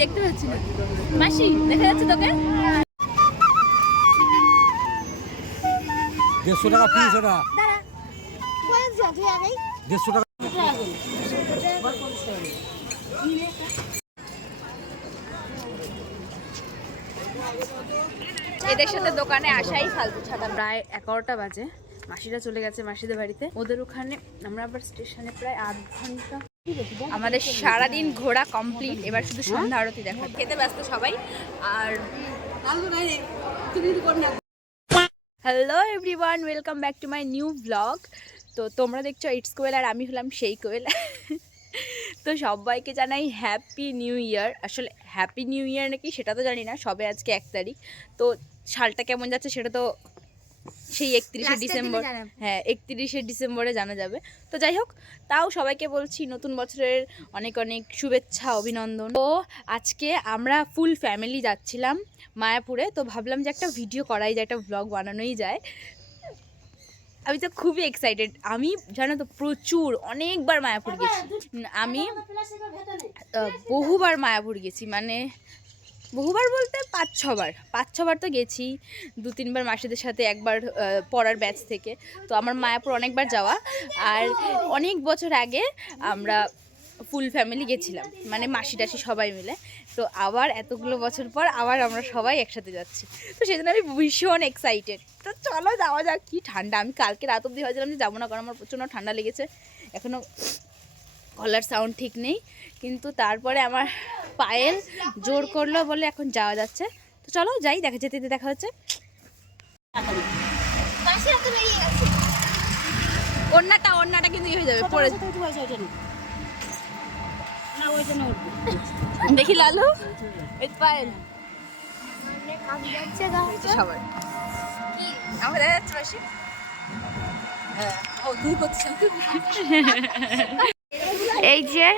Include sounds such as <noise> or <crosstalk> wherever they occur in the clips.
দেখতে পাচ্ছি না। মাসি দেখা যাচ্ছে তোকে? দেড়শো টাকা পিস ওটা। দেড়শো টাকা। এদের সাথে দোকানে আসাই ফালতু ছাড়া। প্রায় এগারোটা বাজে। মাসিরা চলে গেছে মাসিদের বাড়িতে। ওদের ওখানে আমরা আবার স্টেশনে প্রায় আধ ঘণ্টা আমাদের সারাদিন ঘোরা কমপ্লিট এবার শুধু সন্ধ্যা আরতি দেখা খেতে ব্যস্ত সবাই। আর hello everyone welcome back to my new blog তো তোমরা দেখছ ইটস কোয়েল আর আমি হলাম সেই কোয়েল তো সবাইকে জানাই হ্যাপি নিউ ইয়ার আসলে হ্যাপি নিউ ইয়ার নাকি সেটা তো জানি না, সবে আজকে এক তারিখ। তো সালটা কেমন যাচ্ছে সেটা তো সেই একত্রিশে ডিসেম্বর। হ্যাঁ একত্রিশে ডিসেম্বরে জানা যাবে। তো যাই হোক তাও সবাইকে বলছি নতুন বছরের অনেক অনেক শুভেচ্ছা অভিনন্দন। তো আজকে আমরা ফুল ফ্যামিলি যাচ্ছিলাম মায়াপুরে তো ভাবলাম যে একটা ভিডিও করাই যায় একটা ব্লগ বানানোই যায়। আমি তো খুবই এক্সাইটেড আমি জানো তো প্রচুর অনেকবার মায়াপুর গেছি। আমি বহুবার মায়াপুর গেছি মানে বহুবার বলতে পাঁচ ছবার। পাঁচ ছবার তো গেছি, দু তিনবার মাসিদের সাথে একবার পড়ার ব্যাচ থেকে। তো আমার মায়াপুর অনেকবার যাওয়া। আর অনেক বছর আগে আমরা ফুল ফ্যামিলি গেছিলাম মানে মাসি টাসি সবাই মিলে। তো আবার এতগুলো বছর পর আবার আমরা সবাই একসাথে যাচ্ছি। তো সেজন্য আমি ভীষণ এক্সাইটেড তো চলো যাওয়া যাক, কি ঠান্ডা। আমি কালকে রাত অবধি ভাবছিলাম যে যাব না, কারণ আমার প্রচণ্ড ঠান্ডা লেগেছে। এখনও গলার সাউন্ড ঠিক নেই। কিন্তু তারপরে আমার পায়েল জোর করল বলে এখন যাওয়া যাচ্ছে। তো চলো যাই, দেখা যেতে দেখা হচ্ছে। ওড়নাটা ওড়নাটা কিন্তু ইয়ে হয়ে যাবে পরে দেখি লালু পায়েল। হ্যাঁ এই যে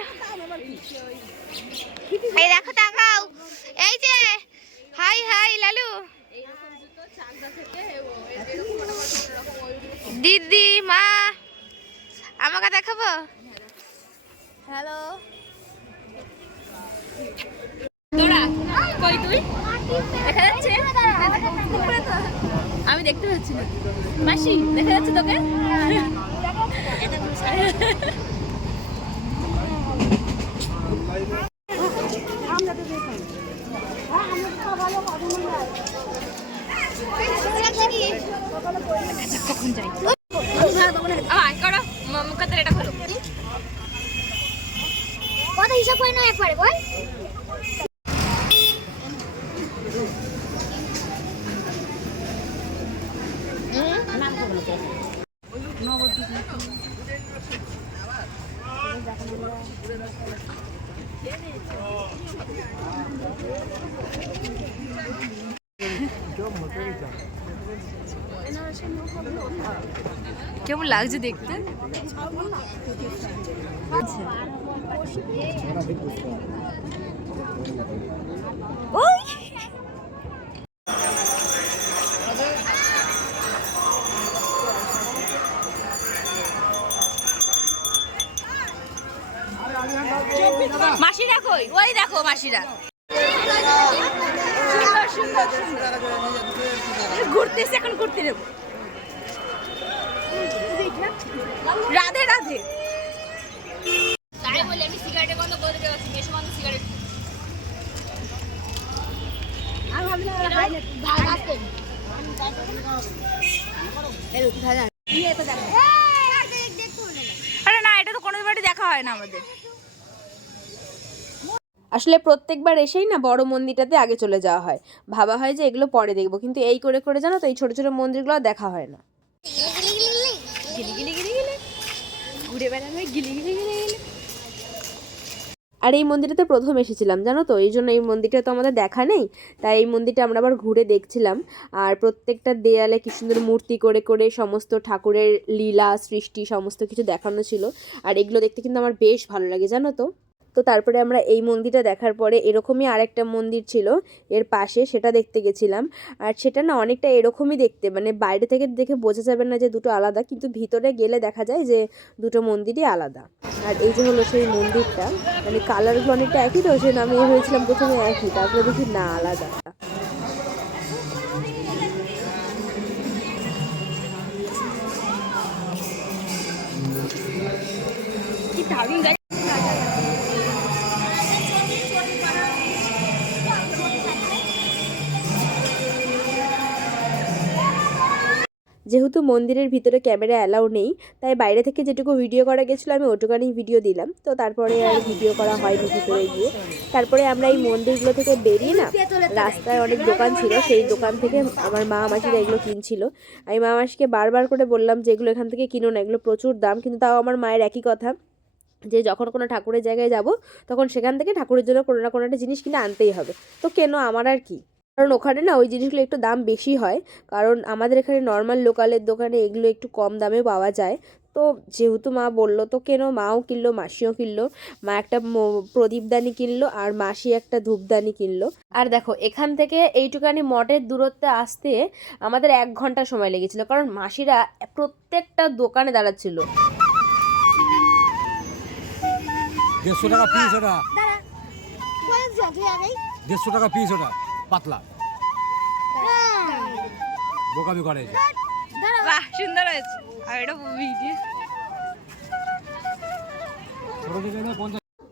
এই দেখো তাকাও। এই যে হাই হাই লালু। দিদি মা আমাকে দেখাবো? হ্যালো। কই তুই? দেখা যাচ্ছে? আমি দেখতে পাচ্ছি না। মাসি দেখা যাচ্ছে তোকে? <laughs> কখন যাই? মুখাতে এটা খোলো। কত হিসাব করে না একবারে বল। কেমন লাগছে দেখতে? মাসিরা কই? ওই দেখো মাসিরা সুন্দর সুন্দর সুন্দর ঘুরতেছে এখন ঘুরতে নেব রাধে রাধে। তাই বলে আমি সিগারেটে বন্ধ করে দিতে পারছি মেশো বন্ধ সিগারেট আমি ভাবলাম ভাই আসতে আরে না এটা তো কোনো বাড়ি দেখা হয় না আমাদের। আসলে প্রত্যেকবার এসেই না বড় মন্দিরটাতে আগে চলে যাওয়া হয়। ভাবা হয় যে এগুলো পরে দেখব কিন্তু এই করে করে জানো তো এই ছোট ছোট মন্দিরগুলো দেখা হয় না। গিলি গিলি গিলি। ঘুরে বেড়ানো গিলি গিলি গিলি গিলি আর এই মন্দিরটাতে প্রথম এসেছিলাম, জানো তো? এই জন্য এই মন্দিরটা তো আমাদের দেখা নেই, তাই এই মন্দিরটা আমরা আবার ঘুরে দেখছিলাম। আর প্রত্যেকটা দেয়ালে কি সুন্দর মূর্তি করে করে সমস্ত ঠাকুরের লীলা, সৃষ্টি, সমস্ত কিছু দেখানো ছিল। আর এগুলো দেখতে কিন্তু আমার বেশ ভালো লাগে, জানো তো? তো তারপরে আমরা এই মন্দিরটা দেখার পরে এরকমই আরেকটা মন্দির ছিল এর পাশে, সেটা দেখতে গেছিলাম। আর সেটা না অনেকটা এরকমই দেখতে মানে বাইরে থেকে দেখে বোঝা যাবে না যে দুটো আলাদা, কিন্তু ভিতরে গেলে দেখা যায় যে দুটো মন্দিরই আলাদা। আর এই যে হলো সেই মন্দিরটা মানে কালারগুলো অনেকটা একই তো সে আমি ভেবেছিলাম প্রথমে একই, তারপরে দেখি না আলাদা। যেহেতু মন্দিরের ভিতরে ক্যামেরা অ্যালাউ নেই, তাই বাইরে থেকে যেটুকু ভিডিও করা গেছিল আমি ওটুকানি ভিডিও দিলাম। তো তারপরে আর ভিডিও করা হয়নি ভিতরে গিয়ে। তারপরে আমরা এই মন্দিরগুলো থেকে বেরিয়ে না, রাস্তায় অনেক দোকান ছিল, সেই দোকান থেকে আমার মা মাসিরা এগুলো কিনছিল। আমি মা মাসিকে বারবার করে বললাম যে এগুলো এখান থেকে কিনো না, এগুলো প্রচুর দাম, কিন্তু তাও আমার মায়ের একই কথা। যে যখন কোনো ঠাকুরের জায়গায় যাব, তখন সেখান থেকে ঠাকুরের জন্য কোনো না কোনো একটা জিনিস কিনে আনতেই হবে। তো কেন, আমার আর কি? কারণ ওখানে না ওই জিনিসগুলো একটু দাম বেশি হয়। কারণ আমাদের এখানে নর্মাল লোকালের দোকানে এগুলো একটু কম দামে পাওয়া যায়। তো যেহেতু মা বলল তো কেন মাও কিনলো মাসিও কিনলো? মা একটা ম- প্রদীপদানি কিনলো আর মাসি একটা ধূপদানি কিনলো। আর দেখো এখান থেকে এইটুকানি মঠের দূরত্বে আসতে আমাদের এক ঘণ্টা সময় লেগেছিল। কারণ মাসিরা প্রত্যেকটা দোকানে দাঁড়াচ্ছিল। দেড়শো টাকা পিস ওটা। দেড়শো টাকা পিস ওটা। পাতলা। বোকামি করে বাহ সুন্দর হয়েছে। আর এটা ভিডিও ছোটো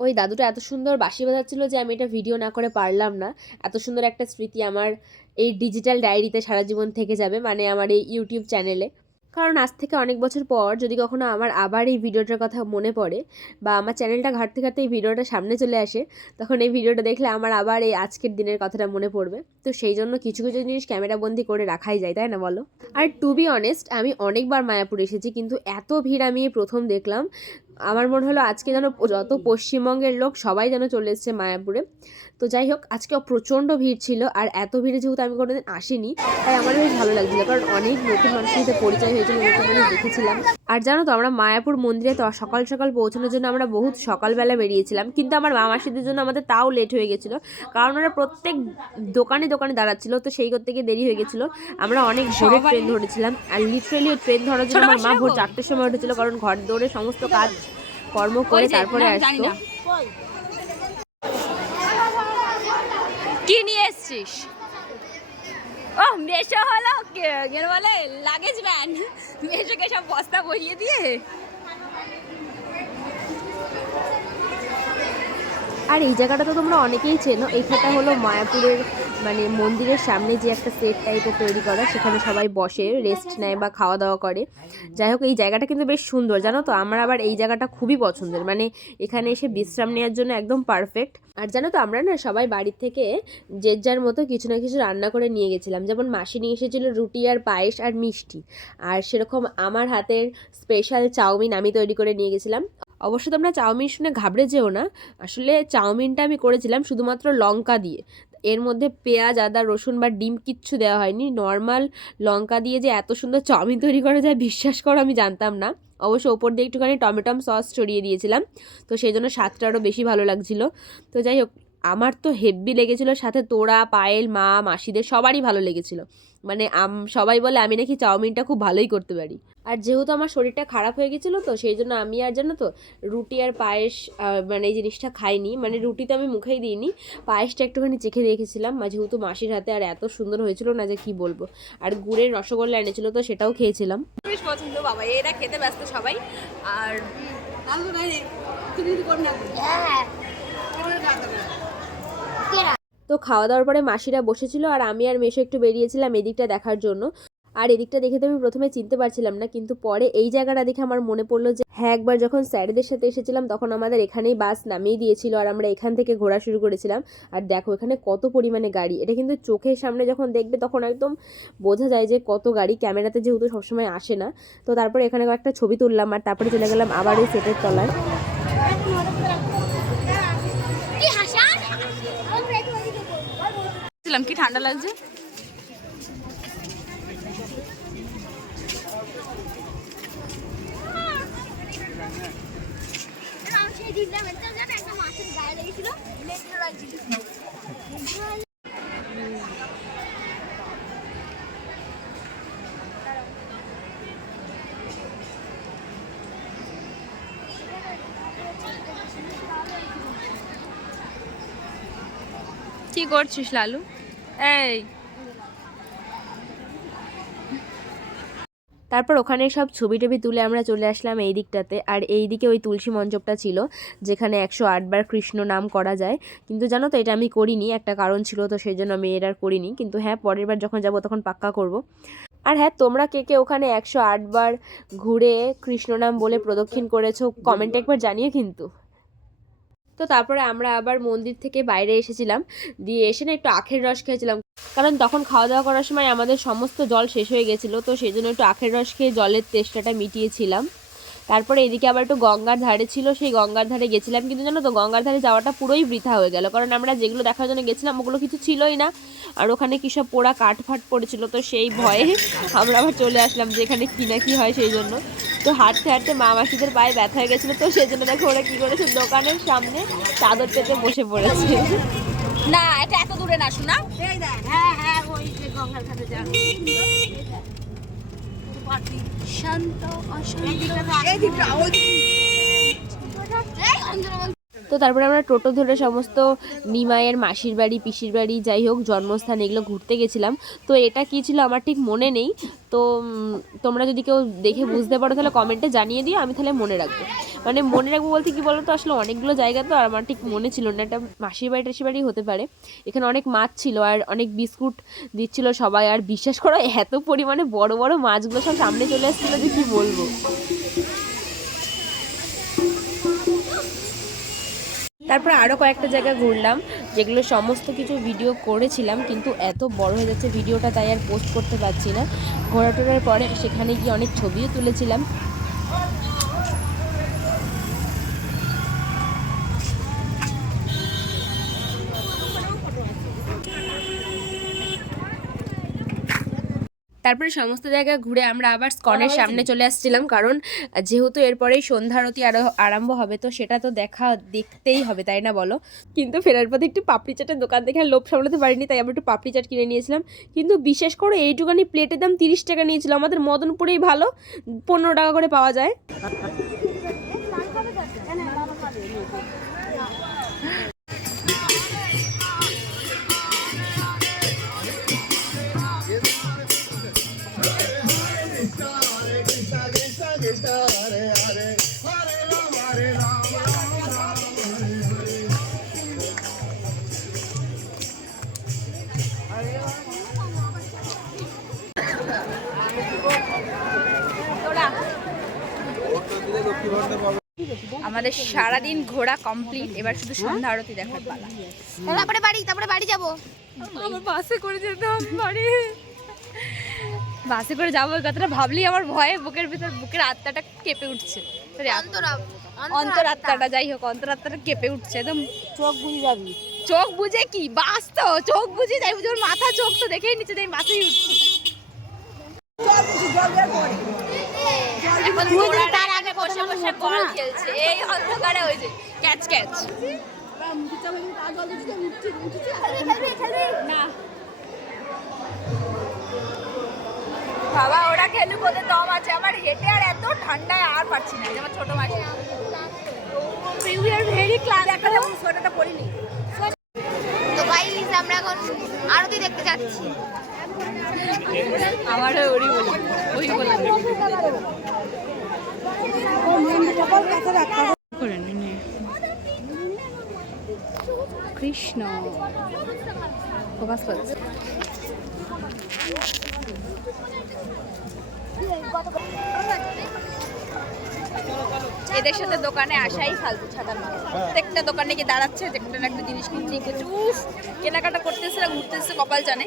ওই দাদুটা এত সুন্দর বাঁশি বাজাচ্ছিল যে আমি এটা ভিডিও না করে পারলাম না। এত সুন্দর একটা স্মৃতি আমার এই ডিজিটাল ডায়েরিতে সারা জীবন থেকে যাবে মানে আমার এই ইউটিউব চ্যানেলে কারণ আজ থেকে অনেক বছর পর যদি কখনো আমার আবার এই ভিডিওটার কথা মনে পড়ে বা আমার চ্যানেলটা ঘাটতে ঘাটতে এই ভিডিওটা সামনে চলে আসে, তখন এই ভিডিওটা দেখলে আমার আবার এই আজকের দিনের কথাটা মনে পড়বে। তো সেই জন্য কিছু কিছু জিনিস ক্যামেরাবন্দি করে রাখাই যায়, তাই না বলো? আর টু বি অনেস্ট আমি অনেকবার মায়াপুর এসেছি, কিন্তু এত ভিড় আমি প্রথম দেখলাম। আমার মনে হলো আজকে যেন যত পশ্চিমবঙ্গের লোক সবাই যেন চলে এসেছে মায়াপুরে। তো যাই হোক আজকে প্রচণ্ড ভিড় ছিল আর এত ভিড়ে যেহেতু আমি কোনোদিন আসিনি তাই আমার বেশ ভালো লাগছিল কারণ অনেক নতুন মানুষের সাথে পরিচয় হয়েছিল নতুন মানুষ দেখেছিলাম। আর জানো তো আমরা মায়াপুর মন্দিরে তো সকাল সকাল পৌঁছানোর জন্য আমরা বহুত সকালবেলা বেরিয়েছিলাম কিন্তু আমার মা মাসিদের জন্য আমাদের তাও লেট হয়ে গেছিল কারণ ওরা প্রত্যেক দোকানে দোকানে দাঁড়াচ্ছিল তো সেই করতে গিয়ে দেরি হয়ে গেছিল। আমরা অনেক ভোরে ট্রেন ধরেছিলাম আর লিটারেলি ট্রেন ধরার জন্য আমার মা ভোর চারটের সময় উঠেছিল কারণ ঘর দৌড়ে সমস্ত কাজ কর্ম করে তারপরে আসতো। কি নিয়ে এসছিস? ও মেশো হলো বলে লাগেজ ভ্যান মেশোকে সব বস্তা বইয়ে দিয়ে। আর এই জায়গাটা তো তোমরা অনেকেই চেনো এইখানটা হলো মায়াপুরের মানে মন্দিরের সামনে যে একটা সেট টাইপের তৈরি করা, সেখানে সবাই বসে রেস্ট নেয় বা খাওয়া দাওয়া করে। যাই হোক, এই জায়গাটা কিন্তু বেশ সুন্দর, জানো তো? আমার আবার এই জায়গাটা খুবই পছন্দের। মানে এখানে এসে বিশ্রাম নেওয়ার জন্য একদম পারফেক্ট আর জানো তো, আমরা না সবাই বাড়ির থেকে যে যার মতো কিছু না কিছু রান্না করে নিয়ে গেছিলাম। যেমন মাসি নিয়ে এসেছিল রুটি আর পায়েস আর মিষ্টি। আর সেরকম আমার হাতের স্পেশাল চাউমিন আমি তৈরি করে নিয়ে গেছিলাম। অবশ্য তোমরা চাউমিন শুনে ঘাবড়ে যেও না। আসলে চাউমিনটা আমি করেছিলাম শুধুমাত্র লঙ্কা দিয়ে। এর মধ্যে পেঁয়াজ, আদা, রসুন বা ডিম কিচ্ছু দেওয়া হয়নি। নর্মাল লঙ্কা দিয়ে যে এত সুন্দর চাউমিন তৈরি করা যায়, বিশ্বাস করো আমি জানতাম না। অবশ্য ওপর দিয়ে একটুখানি টমেটম সস ছড়িয়ে দিয়েছিলাম, তো সেই জন্য স্বাদটা আরও বেশি ভালো লাগছিল। তো যাই হোক, আমার তো হেব্বি লেগেছিলো, সাথে তোড়া, পায়েল, মা, মাসিদের সবারই ভালো লেগেছিলো। মানে সবাই বলে আমি নাকি চাউমিনটা খুব ভালোই করতে পারি। আর যেহেতু আমার শরীরটা খারাপ হয়ে গেছিল তো সেই জন্য আমি আর জানো তো রুটি আর পায়েস মানে এই জিনিসটা খাইনি। মানে রুটি তো আমি মুখেই দিইনি পায়েসটা একটুখানি চেখে রেখেছিলাম মা যেহেতু মাসির হাতে আর এত সুন্দর হয়েছিল না যে কি বলব। আর গুড়ের রসগোল্লা এনেছিল তো সেটাও খেয়েছিলাম। বেশ পছন্দ বাবা এরা খেতে ব্যস্ত সবাই। আর তো খাওয়া দাওয়ার পরে মাসিরা বসেছিল আর আমি আর মেশো একটু বেরিয়েছিলাম এদিকটা দেখার জন্য। আর এদিকটা দেখে তো আমি প্রথমে চিনতে পারছিলাম না কিন্তু পরে এই জায়গাটা দেখে আমার মনে পড়ল যে হ্যাঁ একবার যখন স্যারেদের সাথে এসেছিলাম তখন আমাদের এখানেই বাস নামিয়ে দিয়েছিল আর আমরা এখান থেকে ঘোরা শুরু করেছিলাম। আর দেখো এখানে কত পরিমাণে গাড়ি। এটা কিন্তু চোখের সামনে যখন দেখবে তখন একদম বোঝা যায় যে কত গাড়ি। ক্যামেরাতে যেহেতু সবসময় আসে না তো তারপরে এখানে একটা ছবি তুললাম আর তারপরে চলে গেলাম আবার ওই সেটের তলায়। কি ঠান্ডা লাগছে আমি সেই দিনটা মেনতে জানা একটা মাছের কি করছিস, লালু? এই। তারপর ওখানে সব ছবি টবি তুলে আমরা চলে আসলাম এই দিকটাতে। আর এই দিকে ওই তুলসী মঞ্চপটা ছিল, যেখানে একশো আটবার কৃষ্ণ নাম করা যায়। কিন্তু জানো তো, এটা আমি করিনি, একটা কারণ ছিল তো, সেই জন্য আমি এর আর করিনি। কিন্তু হ্যাঁ পরের বার যখন যাব তখন পাক্কা করব। আর হ্যাঁ তোমরা কে কে ওখানে একশো আটবার ঘুরে কৃষ্ণ নাম বলে প্রদক্ষিণ করেছ কমেন্টে একবার জানিয়ে কিন্তু। তো তারপরে আমরা আবার মন্দির থেকে বাইরে এসেছিলাম। দিয়ে এসে না একটু আখের রস খেয়েছিলাম। কারণ তখন খাওয়া দাওয়া করার সময় আমাদের সমস্ত জল শেষ হয়ে গেছিল, তো সেই জন্য একটু আখের রস খেয়ে জলের তেষ্টাটা মিটিয়েছিলাম। তারপরে এদিকে আবার একটু গঙ্গার ধারে ছিল, সেই গঙ্গার ধারে গেছিলাম। কিন্তু জানো তো, গঙ্গার ধারে যাওয়াটা পুরোই বৃথা হয়ে গেল। কারণ আমরা যেগুলো দেখার জন্য গেছিলাম, ওগুলো কিছু ছিলই না। আর ওখানে কী সব পোড়া কাঠ ফাট পড়েছিল, তো সেই ভয়ে আমরা আবার চলে আসলাম যে এখানে কী না কী হয় সেই জন্য। তো হাঁটতে হাঁটতে মা মাসিদের পায়ে ব্যথা হয়ে গেছিল, তো সেই জন্য দেখো ওরা কী করেছে, দোকানের সামনে চাদর পেতে বসে পড়েছে। না, এটা এত দূরে না, শোনা? শান্ত তো তারপরে আমরা টোটো ধরে সমস্ত নিমাইয়ের মাসির বাড়ি, পিসির বাড়ি, যাই হোক, জন্মস্থান এগুলো ঘুরতে গেছিলাম। তো এটা কী ছিল আমার ঠিক মনে নেই। তো তোমরা যদি কেউ দেখে বুঝতে পারো, তাহলে কমেন্টে জানিয়ে দিও, আমি তাহলে মনে রাখব। মানে মনে রাখব বলতে কি বলো তো আসলে অনেকগুলো জায়গা তো, আর আমার ঠিক মনে ছিল না। এটা মাসির বাড়ি, টাসির বাড়ি হতে পারে। এখানে অনেক মাছ ছিল, আর অনেক বিস্কুট দিচ্ছিল সবাই। আর বিশ্বাস করো, এত পরিমাণে বড় বড় মাছগুলো সব সামনে চলে আসছিল যে কী বলব। তারপরে আরও কয়েকটা জায়গা ঘুরলাম, যেগুলো সমস্ত কিছু ভিডিও করেছিলাম, কিন্তু এত বড় হয়ে যাচ্ছে ভিডিওটা তাই আর পোস্ট করতে পারছি না। ঘোরা টোরার পরে সেখানে গিয়ে অনেক ছবিও তুলেছিলাম। তারপরে সমস্ত জায়গা ঘুরে আমরা আবার স্কনের সামনে চলে আসছিলাম কারণ যেহেতু এরপরেই সন্ধ্যারতি আরও আরম্ভ হবে তো সেটা তো দেখা দেখতেই হবে তাই না বলো? কিন্তু ফেরার পথে একটু পাপড়ি চাটের দোকান দেখে লোভ সামলাতে পারিনি তাই আমরা একটু পাপড়ি চাট কিনে নিয়েছিলাম। কিন্তু বিশেষ করে এইটুকানি প্লেটের দাম তিরিশ টাকা নিয়েছিল আমাদের মদনপুরেই ভালো পনেরো টাকা করে পাওয়া যায়। সারাদিন ঘোরা কমপ্লিট এবার শুধু সন্ধ্যা আরতি দেখার পালা। তারপরে বাড়ি তারপরে বাড়ি যাব। আমার বাসে করে যেতে হবে বাড়ি। বাসে করে যাব কথাটা ভাবলেই আমার ভয়ে বুকের ভিতর বুকের আত্মাটা কেঁপে উঠছে। অন্তরা অন্তরাত্মাটা যাই হোক অন্তর অন্তরাত্মাটা কেঁপে উঠছে একদম। চোখ বুঝে যাবি। চোখ বুঝে কি? বাস তো চোখ বুঝে যাই বুঝে ওর মাথা চোখ তো দেখেই নিচে আমি বাসেই উঠছি। এখন বসে বল খেলছে। এই অন্ধকারে ওই যে ক্যাচ ক্যাচ। না। বাবা ওরা খেলুক ওদের দম আছে। আমার হেঁটে আর এত ঠান্ডায় আর পারছি না যেমন ছোট মাসি উই আর ভেরি ক্লাস একটা যেমন সোয়েটারটা পরিনি তো গাইস আমরা এখন আরতি দেখতে যাচ্ছি আমারও ওরই বলি ওই বলে করে নে, নে। কৃষ্ণ ফোকাস করছে। এদের সাথে দোকানে আসাই ফালতু ছাড়ানো প্রত্যেকটা দোকানে গিয়ে দাঁড়াচ্ছে একটা না একটা জিনিস কিনছে কিছু কেনাকাটা করতেছে না, ঘুরতেছে, কপাল জানে।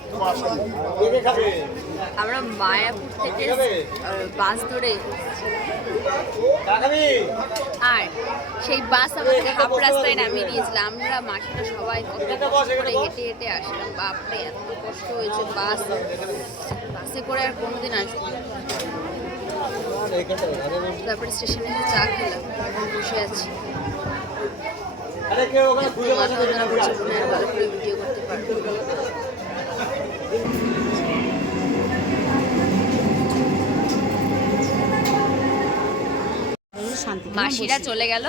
আমরা মায়াপুর থেকে বাস ধরে আর সেই বাস আমাদের হাফ রাস্তায় নামিয়ে দিয়েছিল আমরা মাসিরা সবাই কত কষ্ট করে হেঁটে হেঁটে আসলাম বাপরে এত কষ্ট হয়েছে বাস বাস করে আর কোনোদিন আসব তারপরে স্টেশনে চা খেলাম বসে আছি ভালো করে ভিডিও করতে পারব। মাসিরা চলে গেল।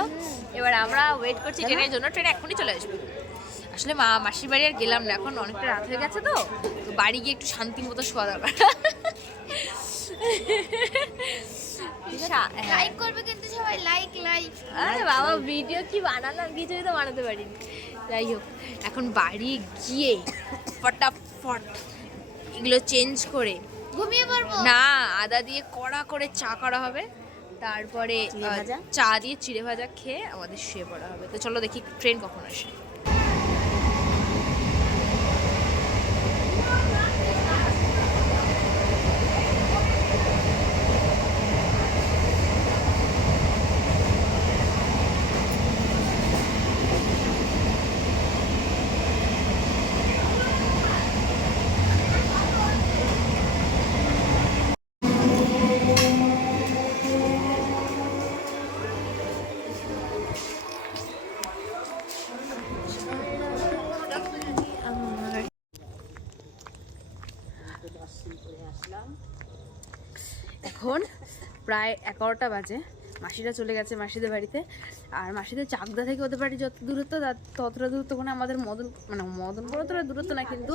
এবার আমরা ওয়েট করছি ট্রেনের জন্য। ট্রেন এখনই চলে আসবে। আসলে মা মাসির বাড়ি আর গেলাম না। এখন অনেকটা রাত হয়ে গেছে তো। তো বাড়ি গিয়ে একটু শান্তি মতো শোয়া দরকার। হ্যাঁ। লাইক করবে কিন্তু সবাই। লাইক লাইক আরে বাবা ভিডিও কি বানালাম? কিছুই তো বানাতে পারিনি। যাই হোক এখন বাড়ি গিয়ে ফটাফট এগুলো চেঞ্জ করে। ঘুমিয়ে পড়ব? না আদা দিয়ে কড়া করে চা করা হবে। তারপরে চা দিয়ে চিড়ে ভাজা খেয়ে আমাদের শুয়ে পড়া হবে। তো চলো দেখি ট্রেন কখন আসে। এখন প্রায় এগারোটা বাজে। মাসিরা চলে গেছে মাসিদের বাড়িতে। আর মাসিদের চাকদা থেকে ওদের বাড়ি যত দূরত্ব ততটা দূরত্ব কোনো আমাদের মদন মানে মদন বড় তোরা দূরত্ব না কিন্তু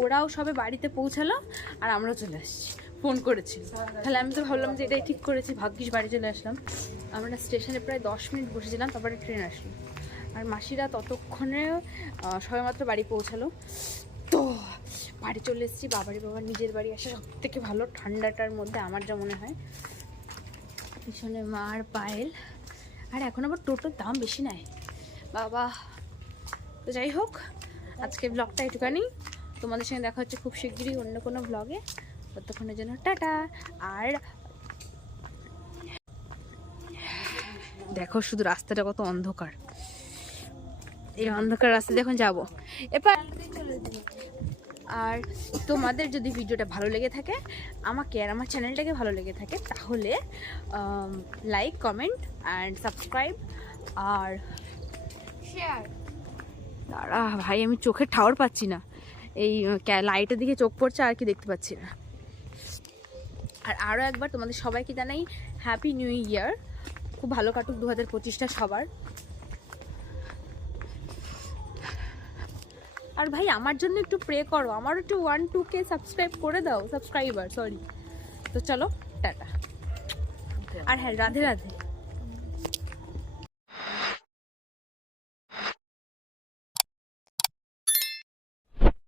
ওরাও সবে বাড়িতে পৌঁছালো আর আমরাও চলে আসছি। ফোন করেছি। তাহলে আমি তো ভাবলাম যে এটাই ঠিক করেছি, ভাগ্যিস বাড়ি চলে আসলাম। আমরা স্টেশনে প্রায় দশ মিনিট বসেছিলাম, তারপরে ট্রেন আসলো। আর মাসিরা ততক্ষণে সবেমাত্র বাড়ি পৌঁছালো। বাড়ি চলে এসেছি, বাবারি বাবার নিজের বাড়ি আসে। সব থেকে ভালো ঠান্ডাটার মধ্যে আমার যা মনে হয়। পিছনে মার পায়েল। আর এখন আবার টোটোর দাম বেশি নেয়। বাবা, তো যাই হোক আজকে ব্লগটা একটুখানি তোমাদের সঙ্গে দেখা হচ্ছে খুব শিগগিরই অন্য কোনো ব্লগে ততক্ষণের জন্য টাটা। আর দেখো শুধু রাস্তাটা কত অন্ধকার। এই অন্ধকার রাস্তা যখন যাব, এবার আর তোমাদের যদি ভিডিওটা ভালো লেগে থাকে আমাকে আর আমার চ্যানেলটাকে ভালো লেগে থাকে তাহলে লাইক কমেন্ট অ্যান্ড সাবস্ক্রাইব আর শেয়ার দাঁড়া ভাই আমি চোখের ঠাওয়ার পাচ্ছি না। এই লাইটের দিকে চোখ পড়ছে আর কি দেখতে পাচ্ছি না। আর আরও একবার তোমাদের সবাইকে জানাই হ্যাপি নিউ ইয়ার খুব ভালো কাটুক দু হাজার পঁচিশটা সবার। আর ভাই আমার জন্য একটু প্রে করো। আমার একটু ওয়ান টু কে সাবস্ক্রাইব করে দাও সাবস্ক্রাইবার সরি তো চলো টাটা। আর হ্যাঁ রাধে রাধে।